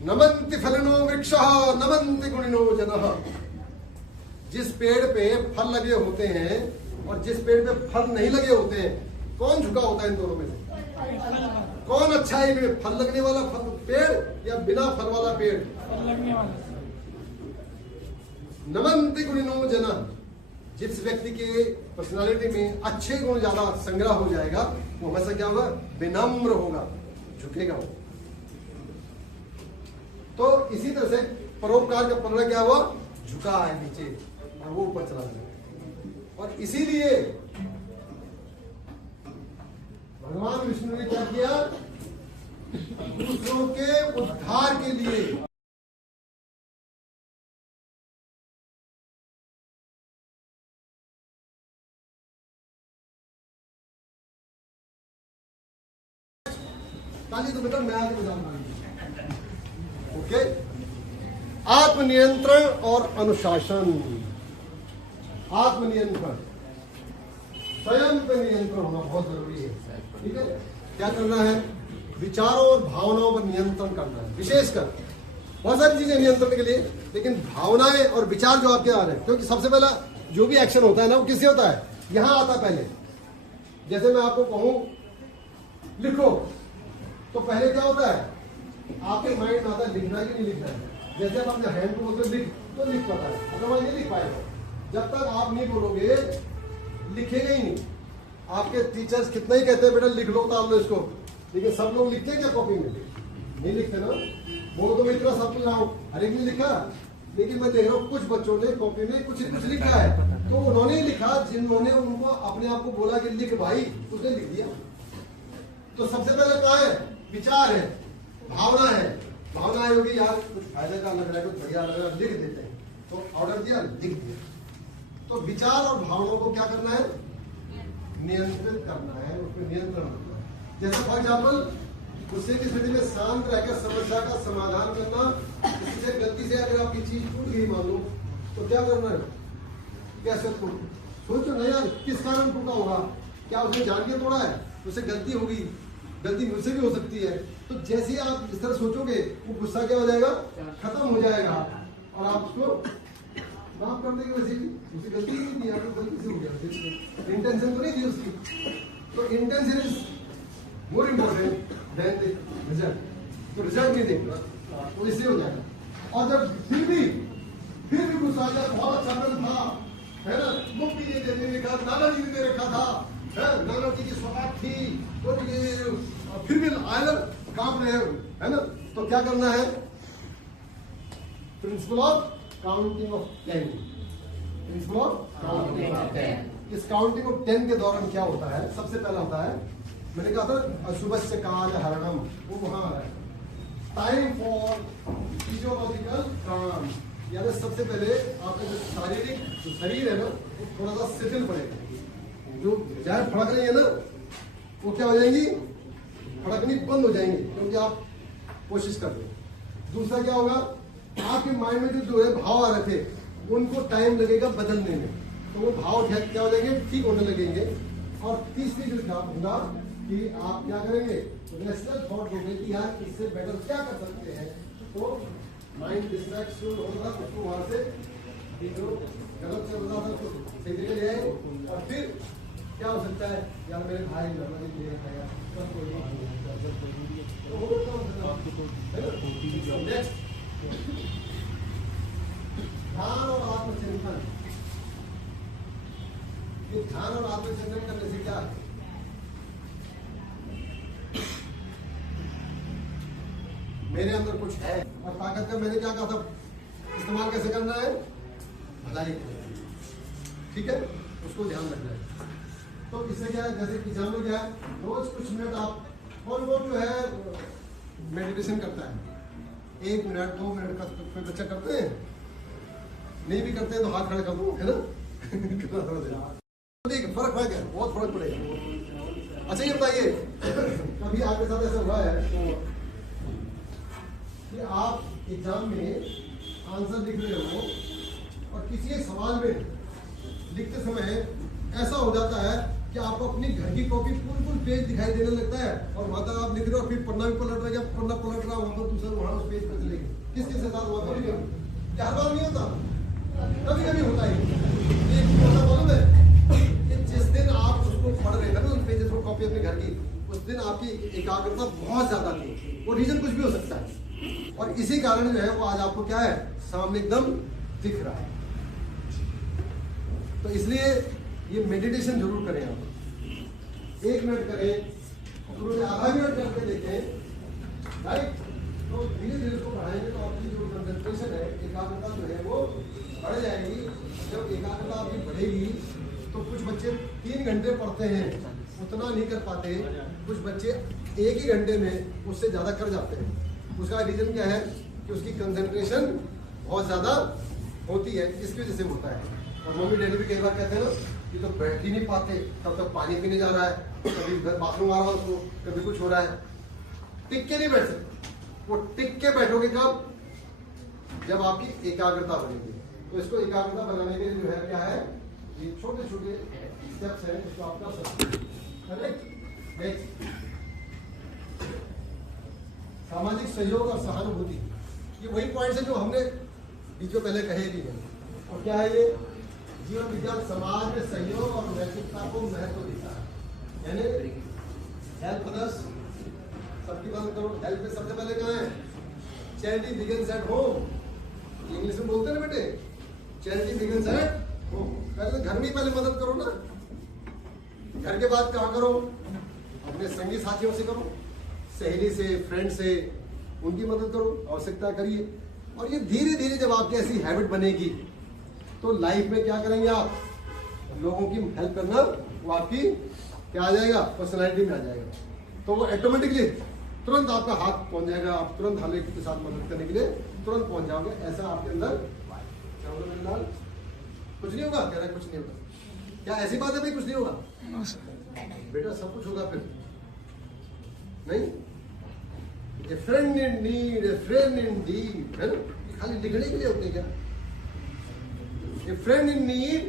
नमन्ति फलिनो वृक्षः नमन्ति गुणिनो जनः। जिस पेड़ पे फल लगे होते हैं और जिस पेड़ पे फल नहीं लगे होते हैं, कौन झुका होता है इन दोनों में से? कौन अच्छा है, फल लगने वाला फल पेड़ या बिना फल वाला पेड़? लगने वाला। नमन्ति गुणिनो जनः। जिस व्यक्ति के पर्सनालिटी में अच्छे गुण ज्यादा संग्रह हो जाएगा, वो हमेशा क्या होगा? विनम्र होगा, झुकेगा वो। तो इसी तरह से परोपकार का परिणाम क्या हुआ? झुका है नीचे और वो ऊपर चला गया। और इसीलिए भगवान विष्णु ने क्या किया? दूसरों के उद्धार के लिए ताली तो बेटा मैं आगे बताऊंगा। ओके, आत्मनियंत्रण और अनुशासन। आत्मनियंत्रण, स्वयं पे नियंत्रण होना बहुत जरूरी है। ठीक है, क्या करना है? विचारों और भावनाओं पर नियंत्रण करना है। विशेषकर बहुत सारी चीजें नियंत्रण के लिए, लेकिन भावनाएं और विचार जो आपके आ रहे हैं, क्योंकि सबसे पहला जो भी एक्शन होता है ना, वो किससे होता है? यहां आता है पहले। जैसे मैं आपको कहूं लिखो, तो पहले क्या होता है? आपके माइंड में आता है लिखना कि नहीं लिखना है। जैसे आप अपने हैंड को बोलते लिख, तो लिख पाता है, अदरवाइज नहीं लिख पाएगा। जब तक आप नहीं बोलोगे, लिखेगा ही नहीं। आपके टीचर्स कितना ही कहते हैं बेटा लिख लो, उतार लो इसको, लेकिन सब लोग लिखते हैं क्या कॉपी में? नहीं लिखते ना। बोलो तो मैं इतना सब कुछ लाऊं, हर एक ने लिखा, लेकिन मैं देख रहा हूँ कुछ बच्चों ने कॉपी में कुछ लिखा है, तो उन्होंने लिखा जिन्होंने उनको अपने आप को बोला कि लिख भाई, उसने लिख दिया। तो सबसे पहले क्या है? विचार है, भावना है। भावना है होगी यार कुछ फायदे का लग रहा है, कुछ बढ़िया लग रहा है, लिख देते हैं। तो ऑर्डर दिया, लिख दिया। तो विचार और भावनाओं को क्या करना है? नियंत्रित करना है, उसमें नियंत्रण करना है। जैसे फॉर एग्जाम्पल, गुस्से की स्थिति में शांत रहकर समस्या का समाधान करना। किसी से गलती से अगर आपकी चीज टूट गई मान लो, तो क्या करना है? कैसे सोचो ना यार, किस कारण टूटा होगा? क्या उसने जान के तोड़ा है? उससे गलती होगी, गलती मुझसे भी हो सकती है। तो जैसे ही आप इस तरह सोचोगे, वो गुस्सा क्या हो जाएगा? खत्म हो जाएगा, और आप उसको माफ कर देंगे। वैसे उसकी गलती ही नहीं थी, आपको गलती से हो गया, इंटेंशन तो नहीं थी उसकी। तो intention is more important then the result. तो रिजल्ट नहीं देखना, तो इससे हो जाएगा। और जब फिर भी गुस्सा आ जाए, बहुत अच्छा कल था, है ना, मुक्ति ने दे रखा, नाना जी ने दे रखा था, नाना जी की सौगात थी, तो ये फिर भी आयल काम रहे, है ना। तो क्या करना है? Principle of counting of 10। Principle of counting of 10। इस काउंटिंग ऑफ 10 के दौरान क्या होता है? सबसे पहला होता है, मैंने कहा था अशुभस्य काल हरणम, वो वहां है टाइम फॉर फिजियोलॉजिकल काम। यानी सबसे पहले आपका जो शारीरिक जो शरीर है ना, वो थोड़ा सा शिथिल पड़ेगा। जो जाए फड़क रही है ना, वो क्या हो जाएंगी? फड़कनी बंद हो जाएंगी, क्योंकि आप कोशिश कर रहे हो। दूसरा क्या होगा? आपके माइंड में जो है भाव आ रहे थे, उनको टाइम लगेगा बदलने में, तो वो भाव क्या हो जाएंगे? ठीक होने लगेंगे। और तीसरी जो होगा कि आप क्या करेंगे? नेशनल थॉट होंगे कि यार इससे बेटर क्या कर सकते हैं। तो माइंड डिस्ट्रैक्ट होगा, उसको वहां से जो गलत चल रहा था उसको सही जगह ले आए। और फिर क्या हो सकता है? यार मेरे भाई ले खाया, सब कोई नेक्स्ट ध्यान और आत्मचिंतन। ये ध्यान और आत्मचिंतन करने से क्या है? मेरे अंदर कुछ है, और ताकत का मैंने क्या कहा था, इस्तेमाल कैसे करना है? भलाई। ठीक है, उसको ध्यान रखना है। तो इससे क्या है? जैसे एग्जाम में क्या है, रोज कुछ मिनट आप, और वो जो है मेडिटेशन करता है, 1 मिनट 2 मिनट का कोई बच्चा करते हैं, नहीं भी करते हैं तो हाथ खड़ा कर दो, है ना। फर्क पड़ेगा, बहुत फर्क पड़ेगा। अच्छा ये बताइए, कभी आपके साथ ऐसा हुआ है कि आप एग्जाम में आंसर लिख रहे हो और किसी एक सवाल में लिखते समय ऐसा हो जाता है कि आपको अपनी घर की कॉपी पूरी पेज दिखाई देने लगता है और वहां तक आप लिख रहे हो और फिर पन्ना भी पलट रहा है, जब पन्ना पलट रहा वहां पर दूसरा वहां उस पेज पर चलेगी। किस के साथ हुआ कभी कभी, क्या हर बार नहीं होता, कभी कभी होता है। एक होता मालूम है कि जिस दिन आप उसको पढ़ रहे थे ना उस पेजेस को कॉपी अपने घर की, उस दिन आपकी एकाग्रता बहुत ज्यादा थी। वो रीजन कुछ भी हो सकता है और इसी कारण जो है वो आज आपको क्या है सामने एकदम दिख रहा है। तो इसलिए ये मेडिटेशन जरूर करें आप, 1 मिनट करें, शुरू में आधा मिनट करके देखें, राइट। तो धीरे धीरे उसको बढ़ाएंगे तो आपकी जो कंसंट्रेशन है, एकाग्रता जो है वो बढ़ जाएगी। जब एकाग्रता आपकी बढ़ेगी तो कुछ बच्चे 3 घंटे पढ़ते हैं, उतना नहीं कर पाते। कुछ बच्चे 1 ही घंटे में उससे ज़्यादा कर जाते हैं। उसका रीज़न क्या है कि उसकी कंसंट्रेशन बहुत ज़्यादा होती है, इसकी वजह से होता है। और मम्मी डैडी भी कई बार कहते हैं ना कि तो बैठ ही नहीं पाते, तब तक पानी पीने जा रहा है, कभी बाथरूम आ रहा है उसको, कभी कुछ हो रहा है, टिक के नहीं बैठ सकते। वो टिक के बैठोगे कब, जब आपकी एकाग्रता बनेगी। तो इसको एकाग्रता बनाने के लिए जो है क्या है, ये छोटे छोटे स्टेप्स हैं जिसको आप कर सकते हैं। करेक्ट। नेक्स्ट, सामाजिक सहयोग और सहानुभूति, ये वही पॉइंट्स है जो हमने बीच में पहले कहे भी हैं। और क्या है ये, जीवन विज्ञान समाज में सहयोग और नैतिकता को महत्व देता है। यानी हेल्प अदर्स, सबकी बात करो, हेल्प में सबसे पहले कहाँ है, charity begins at home. English में बोलते हैं ना बेटे, चैरिटी बिगिंस एट होम। पहले घर में ही पहले मदद करो ना, घर के बाद कहाँ करो, अपने संगी साथियों से करो, सहेली से, फ्रेंड से, उनकी मदद करो, आवश्यकता करिए। और ये धीरे धीरे जब आपकी ऐसी हैबिट बनेगी तो लाइफ में क्या करेंगे आप, लोगों की हेल्प करना वो आपकी क्या आ जाएगा, पर्सनैलिटी में आ जाएगा। तो वो ऑटोमेटिकली तुरंत आपका हाथ पहुंच जाएगा, आप तुरंत हर एक के साथ मदद करने के लिए तुरंत पहुंच जाओगे। ऐसा आपके अंदर कुछ नहीं होगा, कह रहा है कुछ नहीं होगा, क्या ऐसी बात है भाई कुछ नहीं होगा? बेटा सब कुछ होगा फिर नहीं। A friend in need, a friend indeed, है ना, खाली लिखने के लिए होते हैं क्या? A friend in need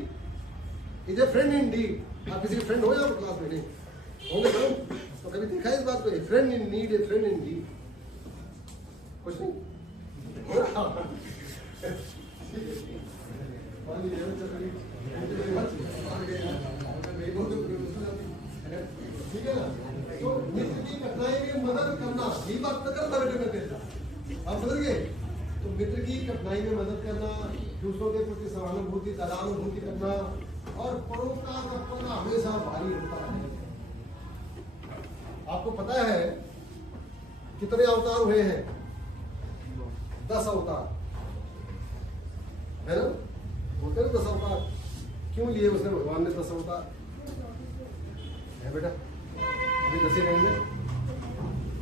is a friend indeed। आप किसी के फ्रेंड हो या क्लास में नहीं होंगे ना, तो कभी देखा है इस बात को, a friend in need, a friend indeed, कुछ नहीं। ठीक है ना। तो मित्र की कठिनाई में मदद करना, यही बात तो करता बेटे मैं कहता, आप समझ गए। तो मित्र की कठिनाई में मदद करना, दूसरों के प्रति सहानुभूति, सहानुभूति करना और परोपकार करना हमेशा भारी होता है। आपको पता है कितने अवतार हुए हैं? 10 अवतार है ना, बोलते हैं 10 अवतार। क्यों लिए उसने भगवान ने 10 अवतार? है बेटा, अभी 10 ही रहेंगे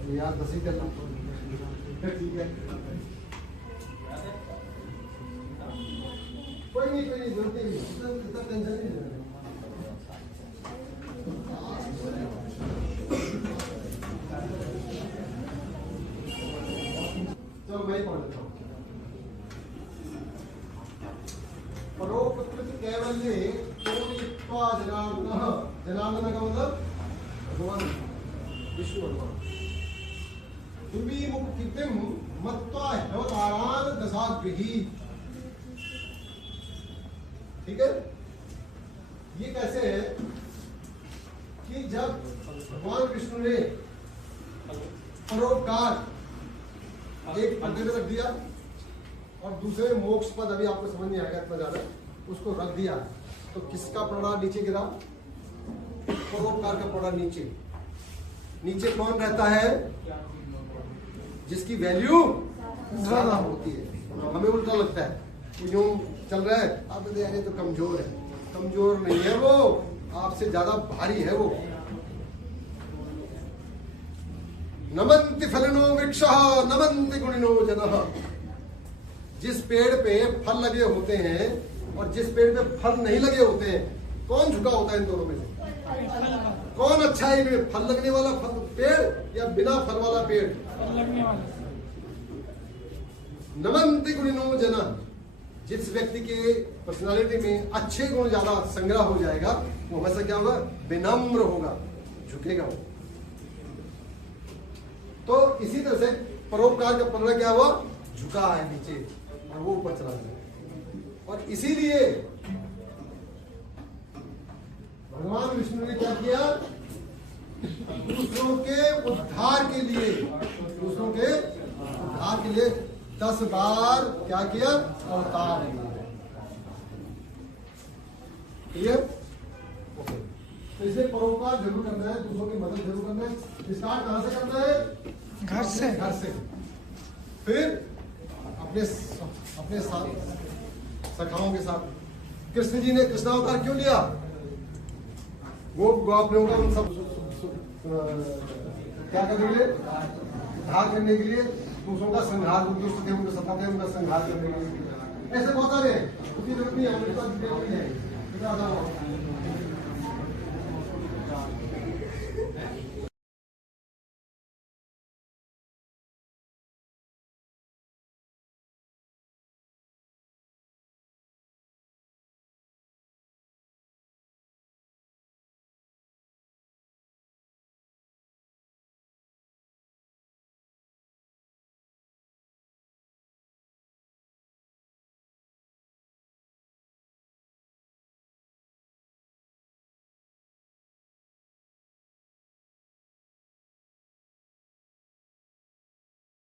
यार, 10 ही करना ठीक है। कोई नहीं जरूरत नहीं, इतना टेंशन नहीं लेना। चलो मैं ही पढ़ लेता हूँ। परोपकृत कैवल्य जनार्दन, जनार्दन का मतलब भगवान विष्णु भगवान। दुर्वी मुक्तिम मत्वा अवतारान दशाग्रही। ठीक है, ये कैसे है कि जब भगवान विष्णु ने परोपकार एक पद में रख दिया और दूसरे मोक्ष पद, अभी आपको समझ नहीं आएगा इतना ज्यादा, उसको रख दिया, तो किसका पड़ा नीचे गिरा? परोपकार का पड़ा नीचे। नीचे कौन रहता है? जिसकी वैल्यू ज्यादा होती है। हमें उल्टा लगता है, यूं चल रहा है, आप कहते हैं तो कमजोर है। कमजोर नहीं है वो, आपसे ज्यादा भारी है वो। नमन्ति फलिनो वृक्षः नमन्ति गुणिनो जनः। जिस पेड़ पे फल लगे होते हैं और जिस पेड़ पे फल नहीं लगे होते हैं, कौन झुका होता है इन दोनों में से? कौन अच्छा है इनमें, फल लगने वाला पेड़ या बिना फल वाला पेड़? नमन्ति गुणिनो जनः। जिस व्यक्ति के पर्सनालिटी में अच्छे गुण ज्यादा संग्रह हो जाएगा वो हमेशा क्या होगा, विनम्र होगा, झुकेगा वो। तो इसी तरह से परोपकार का पलड़ा क्या हुआ, झुका है नीचे और वो ऊपर चला गया। और इसीलिए भगवान विष्णु ने क्या किया, दूसरों के उद्धार के लिए, दूसरों के उद्धार के लिए 10 बार क्या किया, अवतार लिया। क्लियर? ओके। तो इसे परोपकार जरूर करना है, दूसरों की मदद जरूर करना है। स्टार्ट कहां से करना है, घर से। घर से। फिर अपने साथ सखाओं के साथ। कृष्ण जी ने कृष्णावतार क्यों लिया, वो आप लोगों का उन सब क्या करने के लिए, उद्धार करने के लिए, दूसरों का संहार, दुष्ट थे उनका सफा थे उनका संहार करने के लिए। ऐसे बहुत सारे, उसकी जरूरत नहीं है,